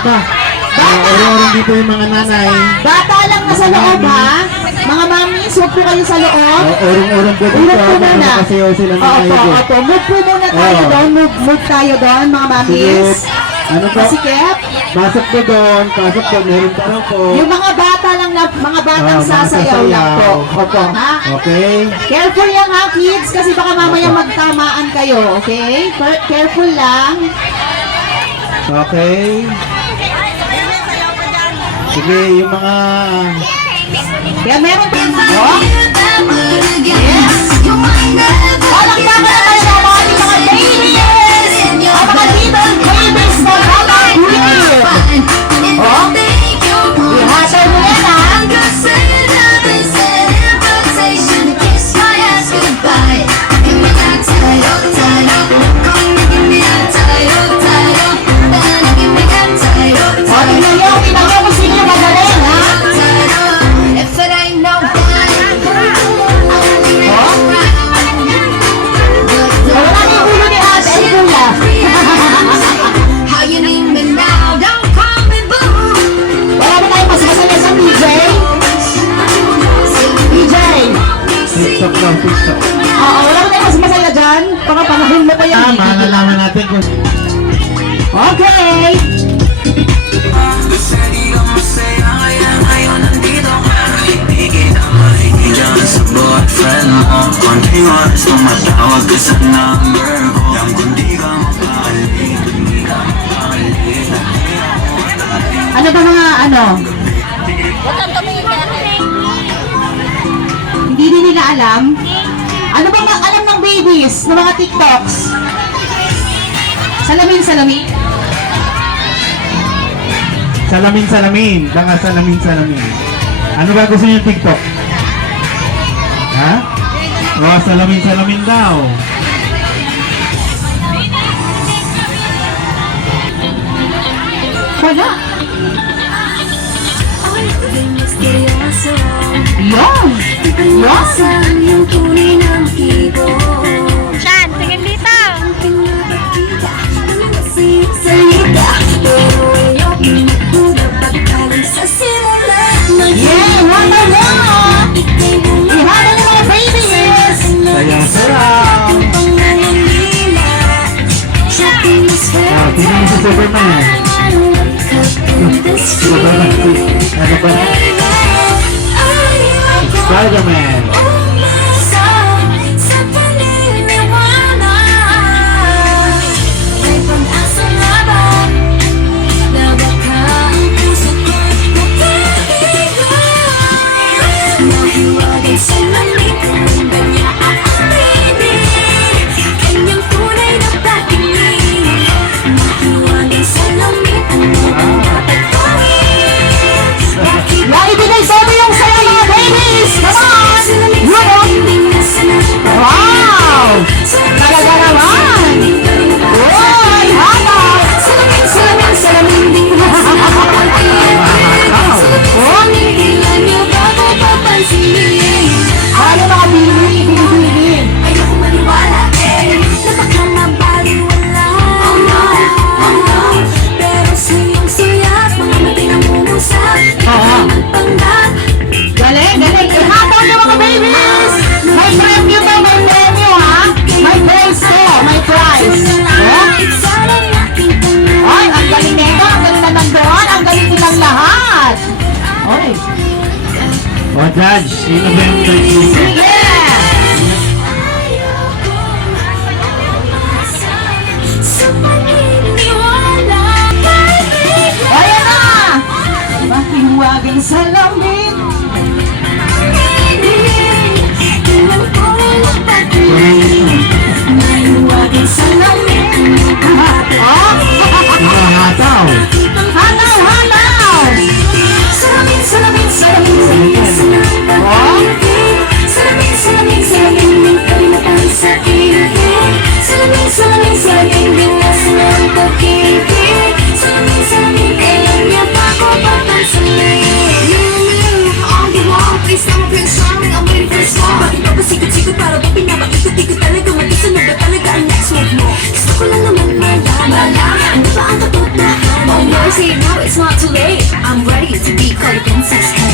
ba? Urong dito yung mga nanay. Bata lang nasa loob ha. Mga mamis, huwag po kayo sa loob. Urong po dito. Move po muna. Nakasayaw sila ng Opo, opo. Move po muna tayo doon. Move tayo doon, mga mamis. Ano po? Masikip. Pasok po doon. Pasok po. Meron pa lang po. Yung mga bata lang na, mga batang sasayaw lang po. Opo, ha? Okay. Careful yan ha, kids, kasi baka mamaya magtamaan kayo, okay? Careful lang. Okay. Sige, yung mga... Kaya meron pa yung oh? Yes! Palakpakan na kayo ng mga babies! Ang mga little babies na nakakawin! Oh? Ihatay mo yan ha! Oo, wala ko tayo mas masaya dyan. Baka panahon mo pa yan. Malalaman natin kung... Okay! Sa boyfriend mo, konting oras nung matawag ka sa number ko. Yang kundi ka mapakali, kundi ka mapakali. Ano ba mga ano? Hindi din nila alam? Ano ba alam ng babies, ng mga TikToks? Salamin, salamin? Salamin. Baka salamin. Ano ba gusto niyo TikTok? Ha? Oh, salamin daw. Wala. Yan! Shan, tingin dito. Yeah! Wala na! Ihana ng mga babies! Saya. Tingnan mo si Superman. Ano ba? Spider-Man. Ibigay sa mo yung saya mga babies! Come on! Yun o! Wow! Talaga naman! Uy! Hata! Salamin! Ano mga bili? Ayoko maniwala na baka mabaliwala. Oh no, pero siyang-siya mga mati namumusak. Magpanggap. Galing! Ihataw niyo mga babies! May premyo to, ha? May prize to, may prize! Ay, ang galing nito, ang galing na nandoon, ang galing nilang lahat! Oy! Oh, Judge. Sino ba yung Sige! Ayan na! Mahiwagang salamin! Mahiwagang salamin! Oh! hataw? Hanaw! Sikot-sikot para ba pinapakikot-ikot talaga magkasunod ba talaga ang next move mo? Gusto ko lang naman malaman ano ba ang katotohanan? Oh no, say no, it's not too late. I'm ready to be called a princess.